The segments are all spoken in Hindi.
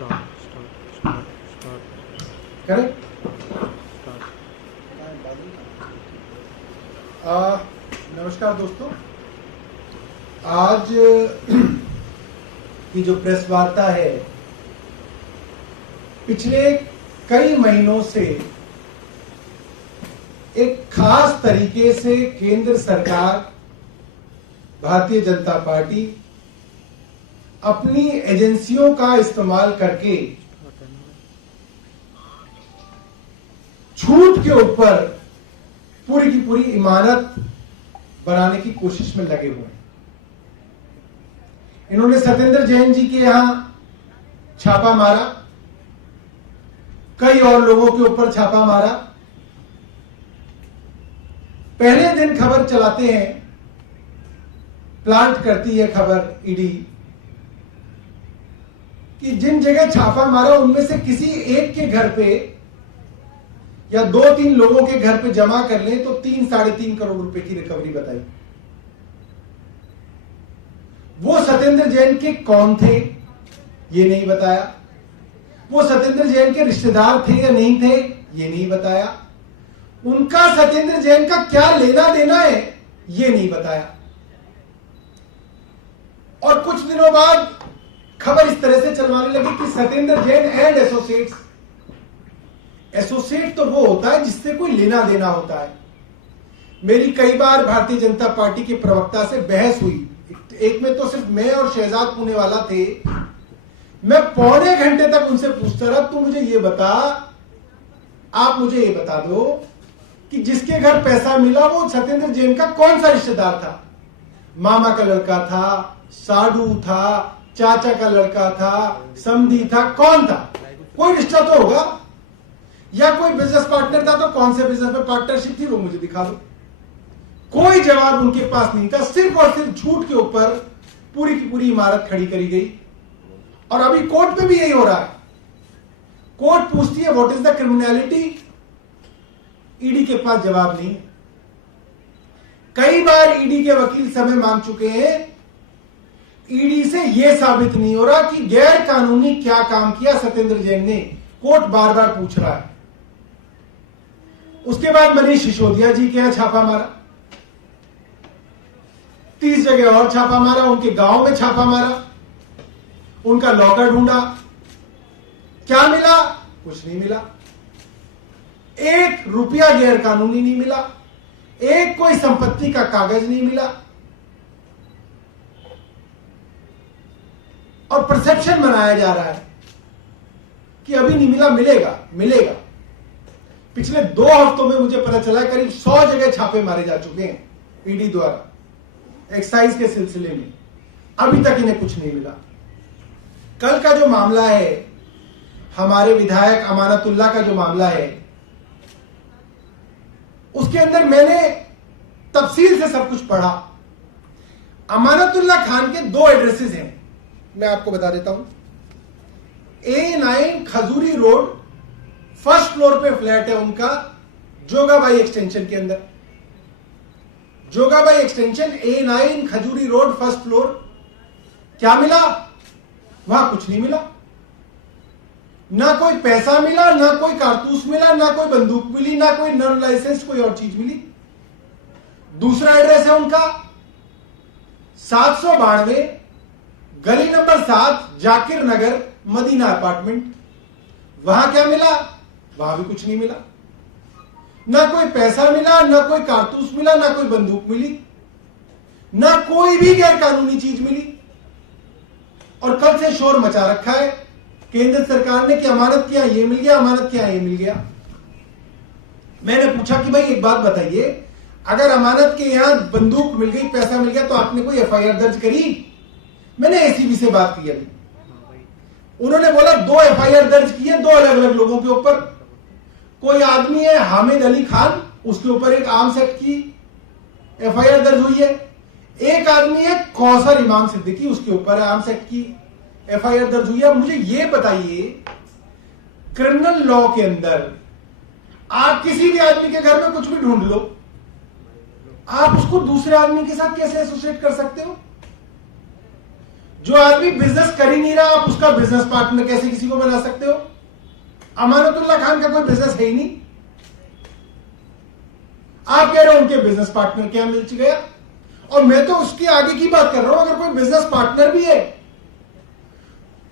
करेक्ट। नमस्कार दोस्तों, आज की जो प्रेस वार्ता है, पिछले कई महीनों से एक खास तरीके से केंद्र सरकार, भारतीय जनता पार्टी अपनी एजेंसियों का इस्तेमाल करके छूट के ऊपर पूरी की पूरी इमारत बनाने की कोशिश में लगे हुए हैं। इन्होंने सत्येंद्र जैन जी के यहां छापा मारा, कई और लोगों के ऊपर छापा मारा। पहले दिन खबर चलाते हैं, प्लांट करती है खबर ईडी कि जिन जगह छापा मारा उनमें से किसी एक के घर पे या 2-3 लोगों के घर पे जमा कर लें तो 3-3.5 करोड़ रुपए की रिकवरी बताई। वो सत्येंद्र जैन के कौन थे ये नहीं बताया, वो सत्येंद्र जैन के रिश्तेदार थे या नहीं थे ये नहीं बताया, उनका सत्येंद्र जैन का क्या लेना देना है ये नहीं बताया। और कुछ दिनों बाद खबर इस तरह से चलवाने लगी कि Satyendra Jain and associates, associate तो वो होता है जिससे कोई लेना देना होता है। मेरी कई बार भारतीय जनता पार्टी के प्रवक्ता से बहस हुई, एक में तो सिर्फ मैं और शहजाद पूनेवाला थे। मैं पौने घंटे तक उनसे पूछता रहा, तू मुझे ये बता, आप मुझे ये बता दो कि जिसके घर पैसा मिला वो सत्येंद्र जैन का कौन सा रिश्तेदार था? मामा का लड़का था, साडू था, चाचा का लड़का था, समधी था, कौन था? कोई रिश्ता तो होगा, या कोई बिजनेस पार्टनर था तो कौन से बिजनेस में पार्टनरशिप थी वो मुझे दिखा दो। कोई जवाब उनके पास नहीं था। सिर्फ और सिर्फ झूठ के ऊपर पूरी की पूरी इमारत खड़ी करी गई। और अभी कोर्ट में भी यही हो रहा है। कोर्ट पूछती है what is the criminality, ED के पास जवाब नहीं है। कई बार ईडी के वकील समय मांग चुके हैं, ईडी से यह साबित नहीं हो रहा कि गैर कानूनी क्या काम किया सत्येंद्र जैन ने। कोर्ट बार बार पूछ रहा है। उसके बाद मनीष सिसोदिया जी के यहां छापा मारा, 30 जगह और छापा मारा, उनके गांव में छापा मारा, उनका लॉकर ढूंढा। क्या मिला? कुछ नहीं मिला। 1 रुपया गैर कानूनी नहीं मिला, एक कोई संपत्ति का कागज नहीं मिला। और परसेप्शन बनाया जा रहा है कि अभी नहीं मिला, मिलेगा मिलेगा। पिछले 2 हफ्तों में मुझे पता चला करीब 100 जगह छापे मारे जा चुके हैं ईडी द्वारा एक्साइज के सिलसिले में, अभी तक इन्हें कुछ नहीं मिला। कल का जो मामला है, हमारे विधायक अमानतुल्लाह का जो मामला है, उसके अंदर मैंने तफसील से सब कुछ पढ़ा। अमानतुल्लाह खान के 2 एड्रेसेस हैं, मैं आपको बता देता हूं। A9 खजूरी रोड, फर्स्ट फ्लोर पे फ्लैट है उनका, जोगाबाई एक्सटेंशन के अंदर। जोगाबाई एक्सटेंशन, A9 खजूरी रोड, फर्स्ट फ्लोर। क्या मिला? वहां कुछ नहीं मिला। ना कोई पैसा मिला, ना कोई कारतूस मिला, ना कोई बंदूक मिली, ना कोई नॉन लाइसेंस कोई और चीज मिली। दूसरा एड्रेस है उनका 792 गली नंबर 7, जाकिर नगर, मदीना अपार्टमेंट। वहां क्या मिला? वहां भी कुछ नहीं मिला। ना कोई पैसा मिला, ना कोई कारतूस मिला, ना कोई बंदूक मिली, ना कोई भी गैर कानूनी चीज मिली। और कल से शोर मचा रखा है केंद्र सरकार ने कि अमानत क्या ये मिल गया, अमानत क्या ये मिल गया। मैंने पूछा कि भाई एक बात बताइए, अगर अमानत के यहां बंदूक मिल गई, पैसा मिल गया, तो आपने कोई एफआईआर दर्ज करी? मैंने एसीबी से बात की अभी, उन्होंने बोला 2 एफआईआर दर्ज की है 2 अलग अलग लोगों के ऊपर। कोई आदमी है हामिद अली खान, उसके ऊपर एक आर्म्स एक्ट की एफआईआर दर्ज हुई है। एक आदमी है कौसर इमाम सिद्दीकी, उसके ऊपर आर्म्स एक्ट की एफआईआर दर्ज हुई है। मुझे ये बताइए, क्रिमिनल लॉ के अंदर आप किसी भी आदमी के घर में कुछ भी ढूंढ लो, आप उसको दूसरे आदमी के साथ कैसे एसोसिएट कर सकते हो? जो आदमी बिजनेस कर ही नहीं रहा, आप उसका बिजनेस पार्टनर कैसे किसी को बना सकते हो? अमानतुल्लाह खान का कोई बिजनेस है ही नहीं, आप कह रहे हो उनके बिजनेस पार्टनर क्या मिल गया? और मैं तो उसकी आगे की बात कर रहा हूं, अगर कोई बिजनेस पार्टनर भी है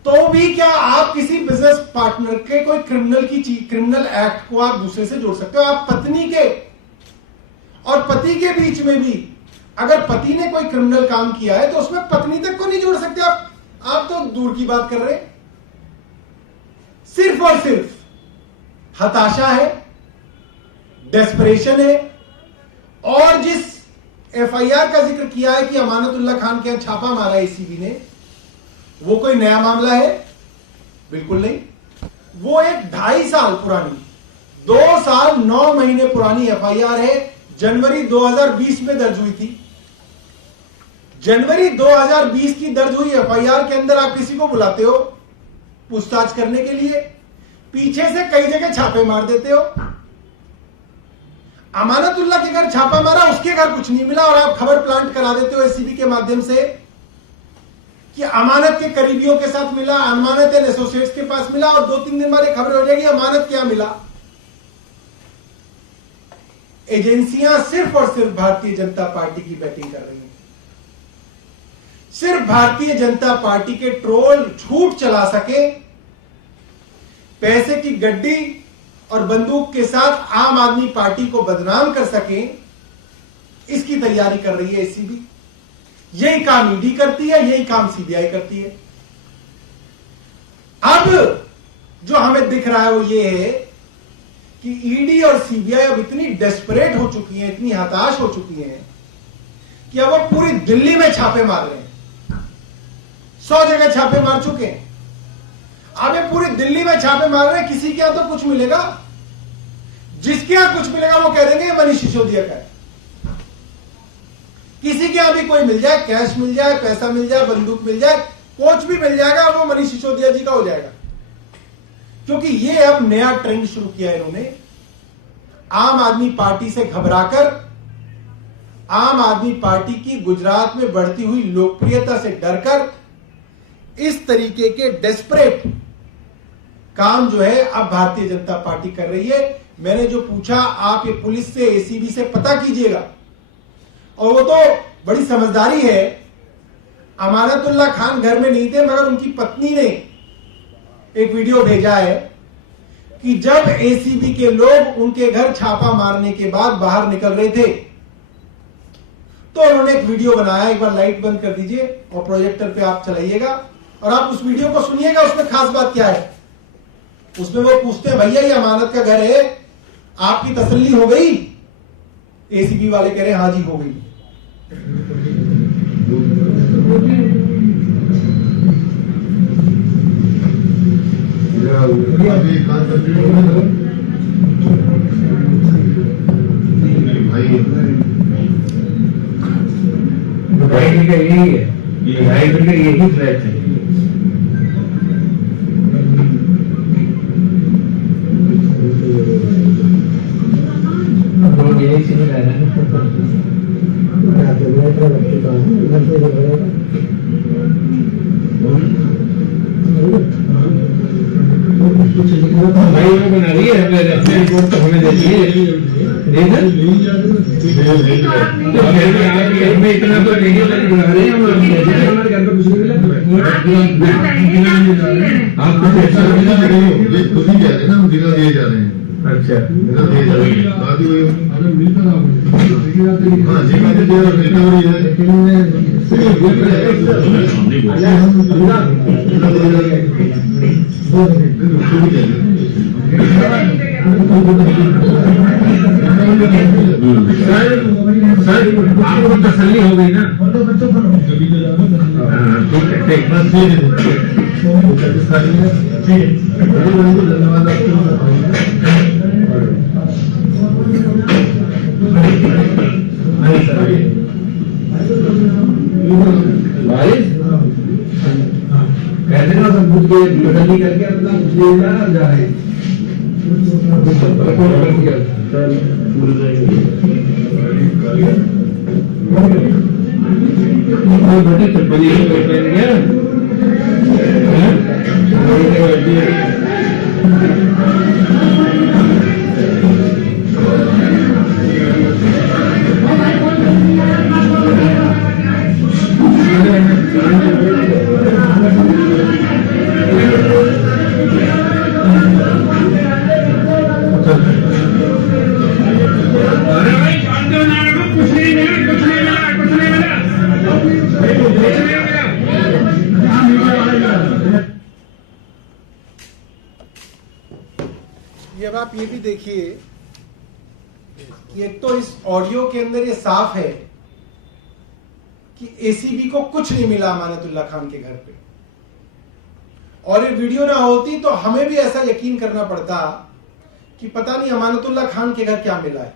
तो भी क्या आप किसी बिजनेस पार्टनर के कोई क्रिमिनल एक्ट को आप दूसरे से जोड़ सकते हो? आप पत्नी के और पति के बीच में भी अगर पति ने कोई क्रिमिनल काम किया है तो उसमें पत्नी तक को नहीं जोड़ सकते आप तो दूर की बात कर रहे हैं। सिर्फ और सिर्फ हताशा है, डेस्परेशन है, और जिस एफआईआर का जिक्र किया है कि अमानतुल्लाह खान के यहां छापा मारा एसीबी ने, वो कोई नया मामला है? बिल्कुल नहीं। वो एक 2.5 साल पुरानी, 2 साल 9 महीने पुरानी एफआईआर है, जनवरी 2020 में दर्ज हुई थी। जनवरी 2020 की दर्ज हुई एफआईआर के अंदर आप किसी को बुलाते हो पूछताछ करने के लिए, पीछे से कई जगह छापे मार देते हो। अमानतुल्लाह के घर छापा मारा, उसके घर कुछ नहीं मिला, और आप खबर प्लांट करा देते हो एसीबी के माध्यम से कि अमानत के करीबियों के साथ मिला, अमानत एंड एसोसिएट्स के पास मिला, और 2-3 दिन बाद खबर हो जाएगी अमानत क्या मिला। एजेंसियां सिर्फ और सिर्फ भारतीय जनता पार्टी की बैटिंग कर रही हैं। सिर्फ भारतीय जनता पार्टी के ट्रोल झूठ चला सके, पैसे की गड्डी और बंदूक के साथ आम आदमी पार्टी को बदनाम कर सके, इसकी तैयारी कर रही है एसीबी। यही काम ईडी करती है, यही काम सीबीआई करती है। अब जो हमें दिख रहा है वो ये है कि ईडी और सीबीआई अब इतनी डेस्परेट हो चुकी हैं, इतनी हताश हो चुकी हैं कि अब वो पूरी दिल्ली में छापे मार रहे हैं। 100 जगह छापे मार चुके हैं, अब ये पूरी दिल्ली में छापे मार रहे हैं। किसी के यहां तो कुछ मिलेगा, जिसके यहां कुछ मिलेगा वो कह देंगे मनीष सिसोदिया का है। किसी के यहां भी कोई मिल जाए, कैश मिल जाए, पैसा मिल जाए, बंदूक मिल जाए, कोच भी मिल जाएगा, वो मनीष सिसोदिया जी का हो जाएगा। क्योंकि ये अब नया ट्रेंड शुरू किया है इन्होंने, आम आदमी पार्टी से घबराकर, आम आदमी पार्टी की गुजरात में बढ़ती हुई लोकप्रियता से डरकर इस तरीके के डेस्परेट काम जो है अब भारतीय जनता पार्टी कर रही है। मैंने जो पूछा, आप ये पुलिस से, एसीबी से पता कीजिएगा, और वो तो बड़ी समझदारी है। अमानतुल्लाह खान घर में नहीं थे, मगर उनकी पत्नी ने एक वीडियो भेजा है कि जब एसीबी के लोग उनके घर छापा मारने के बाद बाहर निकल रहे थे तो उन्होंने एक वीडियो बनाया। एक बार लाइट बंद कर दीजिए और प्रोजेक्टर पे आप चलाइएगा और आप उस वीडियो को सुनिएगा। उसमें खास बात क्या है, उसमें वो पूछते हैं, भैया ये अमानत का घर है, आपकी तसल्ली हो गई? एसीबी वाले कह रहे हैं हाँ जी हो गई। भाई का यही है, भाई का यही फ्लैट है। यही सीन रहना है। भाई वो बना रही है, अपने रिपोर्ट तो हमें दे दिए, हमें इतना तो नहीं बना रहे हैं, हमारे घर पर कुछ नहीं मिला। आप कुछ ऐसा खुद ही जा रहे हैं ना, जिला दिए जा रहे हैं। अच्छा, दिए जा रहे हैं, बात ही अगर मिलता हाँ जी, मैं तो मिलता हो रही आपको तसल्ली हो गई ना? ठीक है, धन्यवाद। कहते ना सब कुछ तसल्ली करके अपना जा रहे हैं। बड़ी ये अब आप ये भी देखिए कि एक तो इस ऑडियो के अंदर ये साफ है कि एसीबी को कुछ नहीं मिला अमानतुल्लाह खान के घर पे, और ये वीडियो ना होती तो हमें भी ऐसा यकीन करना पड़ता कि पता नहीं अमानतुल्लाह खान के घर क्या मिला है।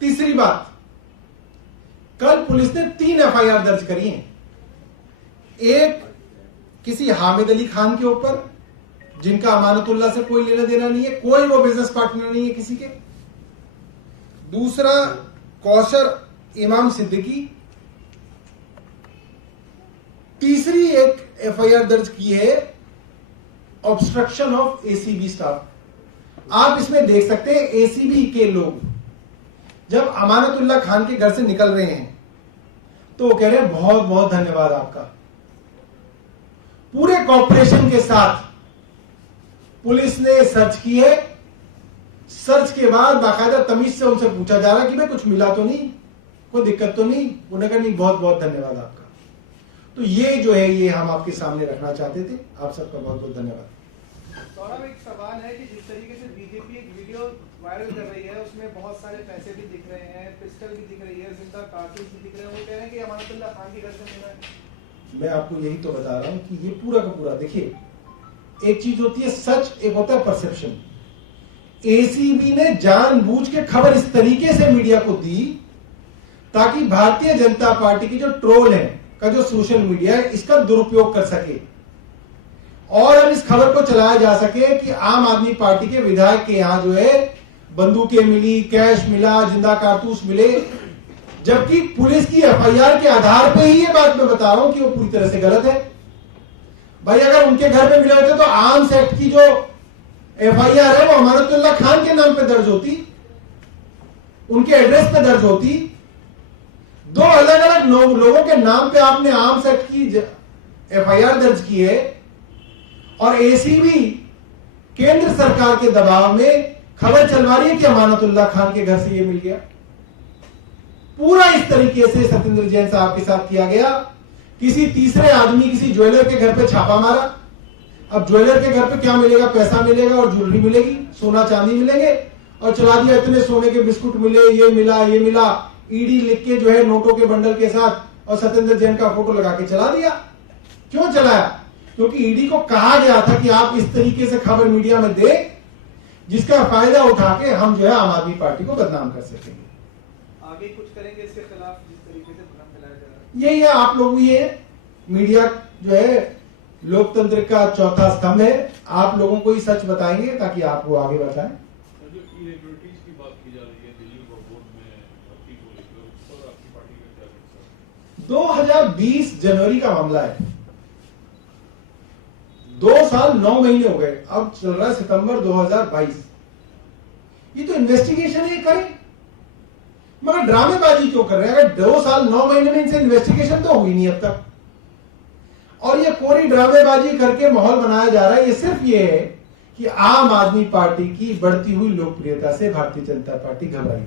तीसरी बात, कल पुलिस ने 3 एफआईआर दर्ज करी हैं। एक किसी हामिद अली खान के ऊपर, जिनका अमानतुल्लाह से कोई लेना देना नहीं है, कोई वो बिजनेस पार्टनर नहीं है किसी के। दूसरा कौशर इमाम सिद्दीकी। तीसरी एक एफआईआर दर्ज की है ऑब्स्ट्रक्शन ऑफ एसीबी स्टाफ। आप इसमें देख सकते हैं एसीबी के लोग जब अमानतुल्लाह खान के घर से निकल रहे हैं तो वो कह रहे हैं बहुत बहुत धन्यवाद आपका। पूरे कॉर्पोरेशन के साथ पुलिस ने सर्च की है। सर्च के बाद बाकायदा तमीज से उनसे पूछा जा रहा है कि भाई कुछ मिला तो नहीं, कोई दिक्कत तो नहीं। उन्होंने कहा नहीं, बहुत बहुत धन्यवाद आपका। तो ये जो है ये हम आपके सामने रखना चाहते थे। आप सबका बहुत बहुत धन्यवाद। सौरभ, एक सवाल है कि जिस तरीके से बीजेपी एक वीडियो वायरल कर रही है उसमें बहुत सारे पैसे भी दिख रहे हैं, पिस्टल भी दिख रही है, जिंदा कारतूस भी दिख रहे हैं, वो कह रहे हैं कि अमानतुल्लाह खान के घर से मिला है। मैं आपको यही तो बता रहा हूं कि ये पूरा का पूरा देखिए, एक चीज होती है सच, एक होता है परसेप्शन। एसीबी ने जानबूझ के खबर इस तरीके से मीडिया को दी ताकि भारतीय जनता पार्टी की जो ट्रोल है का जो सोशल मीडिया है इसका दुरुपयोग कर सके, और अब इस खबर को चलाया जा सके कि आम आदमी पार्टी के विधायक के यहां जो है बंदूकें मिली, कैश मिला, जिंदा कारतूस मिले, जबकि पुलिस की एफआईआर के आधार पे ही ये बात मैं बता रहा हूं कि वो पूरी तरह से गलत है। भाई अगर उनके घर में मिले होते तो आर्म्स एक्ट की जो एफआईआर है वो अमानतुल्लाह खान के नाम पे दर्ज होती, उनके एड्रेस पे दर्ज होती। 2 अलग अलग लोगों के नाम पे आपने आर्म्स एक्ट की एफआईआर दर्ज की है, और एसीबी केंद्र सरकार के दबाव में खबर चलवा रही है कि अमानतुल्लाह खान के घर से ये मिल गया। पूरा इस तरीके से सत्येंद्र जैन साहब के साथ किया गया। किसी तीसरे आदमी किसी ज्वेलर के घर पे छापा मारा। अब ज्वेलर के घर पे क्या मिलेगा? पैसा मिलेगा और ज्वेलरी मिलेगी, सोना चांदी मिलेंगे, और चला दिया इतने सोने के बिस्कुट मिले, ये मिला। ईडी लिख के जो है नोटों के बंडल के साथ, और सत्येंद्र जैन का फोटो लगा के चला दिया। क्यों चलाया? क्योंकि ईडी को कहा गया था कि आप इस तरीके से खबर मीडिया में दे जिसका फायदा उठा के हम जो है आम आदमी पार्टी को बदनाम कर सकेंगे। आगे कुछ करेंगे इसके खिलाफ जिस तरीके से भ्रम फैलाया जा रहा है? यही है, आप लोग ये मीडिया जो है लोकतंत्र का चौथा स्तंभ है। आप लोगों को ही सच बताएंगे ताकि आप वो आगे बढ़ाएं। जो इरेगुलरिटीज की बात की जा रही है दिल्ली बोर्ड में भर्ती को लेकर, उस पर आपकी पार्टी का क्या कहना है? 2020 जनवरी का मामला है। 2 साल 9 महीने हो गए, अब चल रहा है सितंबर 2022। ये तो इन्वेस्टिगेशन ही करें, मगर ड्रामेबाजी क्यों कर रहे हैं? अगर 2 साल 9 महीने में इनसे इन्वेस्टिगेशन तो हुई नहीं अब तक, और ये कोरी ड्रामेबाजी करके माहौल बनाया जा रहा है। ये सिर्फ ये है कि आम आदमी पार्टी की बढ़ती हुई लोकप्रियता से भारतीय जनता पार्टी घबराई।